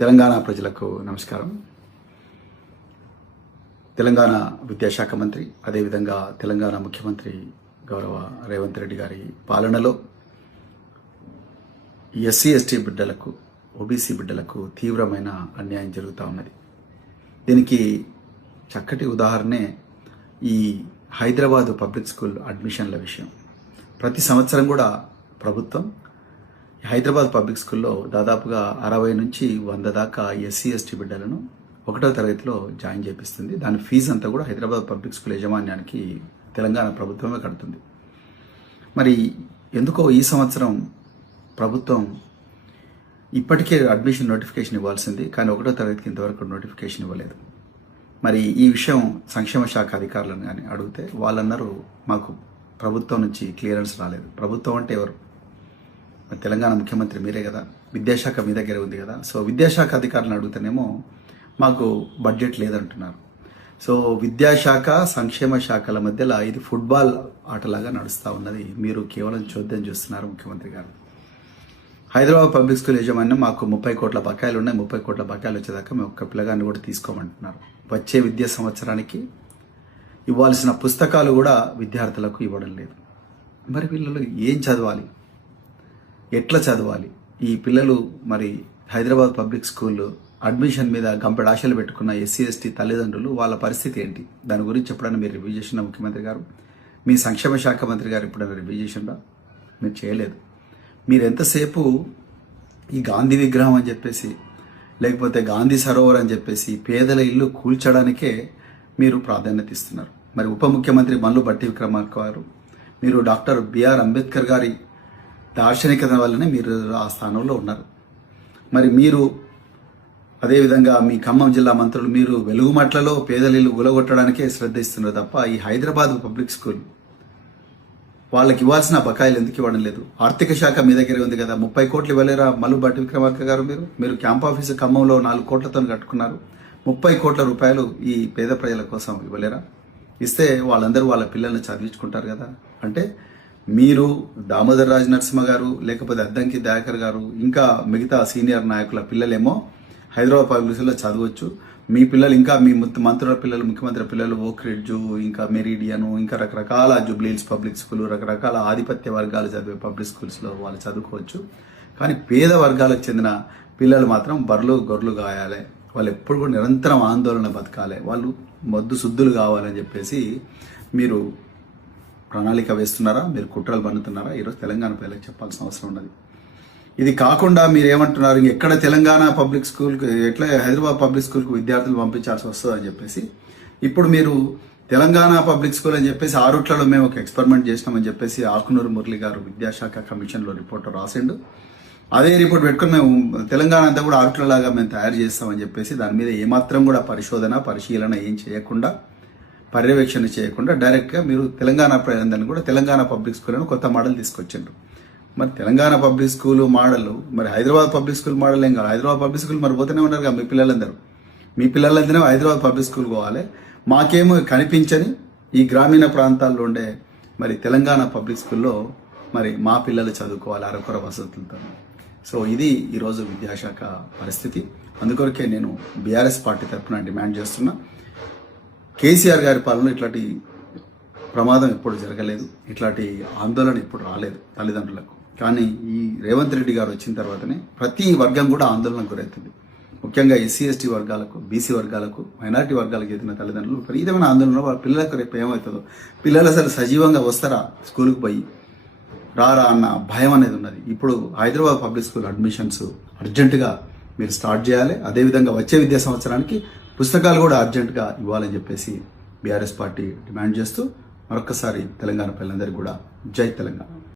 తెలంగాణ ప్రజలకు నమస్కారం. తెలంగాణ విద్యాశాఖ మంత్రి అదేవిధంగా తెలంగాణ ముఖ్యమంత్రి గౌరవ రేవంత్ రెడ్డి గారి పాలనలో ఎస్సీ ఎస్టీ బిడ్డలకు ఓబీసీ బిడ్డలకు తీవ్రమైన అన్యాయం జరుగుతూ ఉన్నది. దీనికి చక్కటి ఉదాహరణే ఈ హైదరాబాద్ పబ్లిక్ స్కూల్ అడ్మిషన్ల విషయం. ప్రతి సంవత్సరం కూడా ప్రభుత్వం హైదరాబాద్ పబ్లిక్ స్కూల్లో దాదాపుగా 60 నుంచి 100 దాకా ఎస్సీ ఎస్టీ బిడ్డలను 1వ తరగతిలో జాయిన్ చేపిస్తుంది. దాని ఫీజు అంతా కూడా హైదరాబాద్ పబ్లిక్ స్కూల్ యాజమాన్యానికి తెలంగాణ ప్రభుత్వమే కడుతుంది. మరి ఎందుకో ఈ సంవత్సరం ప్రభుత్వం ఇప్పటికే అడ్మిషన్ నోటిఫికేషన్ ఇవ్వాల్సింది, కానీ 1వ తరగతికి ఇంతవరకు నోటిఫికేషన్ ఇవ్వలేదు. మరి ఈ విషయం సంక్షేమ శాఖ అధికారులను కానీ అడిగితే వాళ్ళన్నారు మాకు ప్రభుత్వం నుంచి క్లియరెన్స్ రాలేదు. ప్రభుత్వం అంటే ఎవరు? తెలంగాణ ముఖ్యమంత్రి మీరే కదా, విద్యాశాఖ మీ దగ్గర ఉంది కదా. సో విద్యాశాఖ అధికారులను అడుగుతానేమో మాకు బడ్జెట్ లేదంటున్నారు. సో విద్యాశాఖ సంక్షేమ శాఖల మధ్యలో ఇది ఫుట్బాల్ ఆటలాగా నడుస్తూ ఉన్నది. మీరు కేవలం చోద్యం చూస్తున్నారు ముఖ్యమంత్రి గారు. హైదరాబాద్ పబ్లిక్ స్కూల్ యాజమాన్యం మాకు 30 కోట్ల బకాయిలు ఉన్నాయి, 30 కోట్ల బకాయిలు వచ్చేదాకా మేము ఒక్క పిల్లగాన్ని కూడా తీసుకోమంటున్నారు. వచ్చే విద్యా సంవత్సరానికి ఇవ్వాల్సిన పుస్తకాలు కూడా విద్యార్థులకు ఇవ్వడం లేదు. మరి పిల్లలు ఏం చదవాలి, ఎట్లా చదవాలి? ఈ పిల్లలు మరి హైదరాబాద్ పబ్లిక్ స్కూల్ అడ్మిషన్ మీద గంపెడు ఆశలు పెట్టుకున్న ఎస్సీ ఎస్టీ తల్లిదండ్రులు వాళ్ళ పరిస్థితి ఏంటి? దాని గురించి ఎప్పుడైనా మీరు రివ్యూ చేసిన ముఖ్యమంత్రి గారు? మీ సంక్షేమ శాఖ మంత్రి గారు ఎప్పుడైనా రివ్యూ చేసిండా? మీరు చేయలేదు. మీరు ఎంతసేపు ఈ గాంధీ విగ్రహం అని చెప్పేసి లేకపోతే గాంధీ సరోవర్ అని చెప్పేసి పేదల ఇల్లు కూల్చడానికే మీరు ప్రాధాన్యత ఇస్తున్నారు. మరి ఉప ముఖ్యమంత్రి మల్లు భట్టి విక్రమార్క గారు, మీరు డాక్టర్ బిఆర్ అంబేద్కర్ గారి దార్శనికత వల్లనే మీరు ఆ స్థానంలో ఉన్నారు. మరి మీరు అదేవిధంగా మీ ఖమ్మం జిల్లా మంత్రులు మీరు వెలుగుమట్లలో పేదలిల్లు గులగొట్టడానికే శ్రద్ధ ఇస్తున్నారు తప్ప ఈ హైదరాబాద్ పబ్లిక్ స్కూల్ వాళ్ళకి ఇవ్వాల్సిన బకాయిలు ఎందుకు ఇవ్వడం లేదు? ఆర్థిక శాఖ మీ దగ్గర ఉంది కదా, 30 కోట్లు ఇవ్వలేరా మల్లు భట్టి విక్రమార్క గారు? మీరు క్యాంప్ ఆఫీసు ఖమ్మంలో 4 కోట్లతో కట్టుకున్నారు. 30 కోట్ల రూపాయలు ఈ పేద ప్రజల కోసం ఇవ్వలేరా? ఇస్తే వాళ్ళందరూ వాళ్ళ పిల్లల్ని చదివించుకుంటారు కదా. అంటే మీరు దామోదర్ రాజ్ నరసింహ గారు లేకపోతే అద్దంకి దయాకర్ గారు ఇంకా మిగతా సీనియర్ నాయకుల పిల్లలేమో హైదరాబాద్ పబ్లిక్ స్కూల్లో చదవచ్చు. మీ పిల్లలు ఇంకా మీ మంత్రుల పిల్లలు, ముఖ్యమంత్రి పిల్లలు ఓక్ రిడ్జు, ఇంకా మెరిడియను, ఇంకా రకరకాల జూబ్లీహిల్స్ పబ్లిక్ స్కూల్, రకరకాల ఆధిపత్య వర్గాలు చదివే పబ్లిక్ స్కూల్స్లో వాళ్ళు చదువుకోవచ్చు. కానీ పేద వర్గాలకు చెందిన పిల్లలు మాత్రం బర్రెలు గొర్రెలు కాయాలి, వాళ్ళు ఎప్పుడు కూడా నిరంతరం ఆందోళన బతకాలి, వాళ్ళు మొద్దు శుద్ధులు కావాలని చెప్పేసి మీరు ప్రణాళిక వేస్తున్నారా? మీరు కుట్రలు పన్నుతున్నారా? ఈరోజు తెలంగాణ ప్రజలకు చెప్పాల్సిన అవసరం ఉన్నది. ఇది కాకుండా మీరు ఏమంటున్నారు, ఎక్కడ తెలంగాణ పబ్లిక్ స్కూల్కి ఎట్లా హైదరాబాద్ పబ్లిక్ స్కూల్కి విద్యార్థులు పంపించాల్సి వస్తుంది అని చెప్పేసి ఇప్పుడు మీరు తెలంగాణ పబ్లిక్ స్కూల్ అని చెప్పేసి 6 రూట్లలో మేము ఒక ఎక్స్పెరిమెంట్ చేసినామని చెప్పేసి ఆకునూరు మురళి గారు విద్యాశాఖ కమిషన్లో రిపోర్ట్ రాసిండు. అదే రిపోర్ట్ పెట్టుకుని మేము తెలంగాణ అంతా కూడా 6 రూట్లలాగా మేము తయారు చేస్తామని చెప్పేసి దాని మీద ఏమాత్రం కూడా పరిశీలన ఏం చేయకుండా, పర్యవేక్షణ చేయకుండా డైరెక్ట్గా మీరు తెలంగాణ ప్రజలందరినీ కూడా తెలంగాణ పబ్లిక్ స్కూల్ అని కొత్త మోడల్ తీసుకొచ్చిండ్రు. మరి తెలంగాణ పబ్లిక్ స్కూల్ మోడల్ మరి హైదరాబాద్ పబ్లిక్ స్కూల్ మోడల్ ఏం కాదు. హైదరాబాద్ పబ్లిక్ స్కూల్ మరి పోతూనే ఉన్నారు కదా మీ పిల్లలందరూ హైదరాబాద్ పబ్లిక్ స్కూల్ పోవాలి. మాకేమో కనిపించని ఈ గ్రామీణ ప్రాంతాల్లో ఉండే మరి తెలంగాణ పబ్లిక్ స్కూల్లో మరి మా పిల్లలు చదువుకోవాలి అరకొర వసతులతో. సో ఇది ఈరోజు విద్యాశాఖ పరిస్థితి. అందుకొరకే నేను బీఆర్ఎస్ పార్టీ తరఫున డిమాండ్ చేస్తున్నా, కేసీఆర్ గారి పాలనలో ఇట్లాంటి ప్రమాదం ఎప్పుడు జరగలేదు, ఇట్లాంటి ఆందోళన ఇప్పుడు రాలేదు తల్లిదండ్రులకు. కానీ ఈ రేవంత్ రెడ్డి గారు వచ్చిన తర్వాతనే ప్రతి వర్గం కూడా ఆందోళనకు గురవుతుంది. ముఖ్యంగా ఎస్సీ ఎస్టీ వర్గాలకు, బీసీ వర్గాలకు, మైనారిటీ వర్గాలకు చెందిన తల్లిదండ్రులు విపరీతమైన ఆందోళన. వాళ్ళ పిల్లలకు రేపు ఏమవుతుందో, పిల్లలు అసలు సజీవంగా వస్తారా స్కూల్కి పోయి రారా అన్న భయం అనేది ఉన్నది. ఇప్పుడు హైదరాబాద్ పబ్లిక్ స్కూల్ అడ్మిషన్స్ అర్జెంటుగా మీరు స్టార్ట్ చేయాలి. అదేవిధంగా వచ్చే విద్యా సంవత్సరానికి పుస్తకాలు కూడా అర్జెంటుగా ఇవ్వాలని చెప్పేసి బీఆర్ఎస్ పార్టీ డిమాండ్ చేస్తూ మరొకసారి తెలంగాణ ప్రజలందరికీ కూడా జై తెలంగాణ.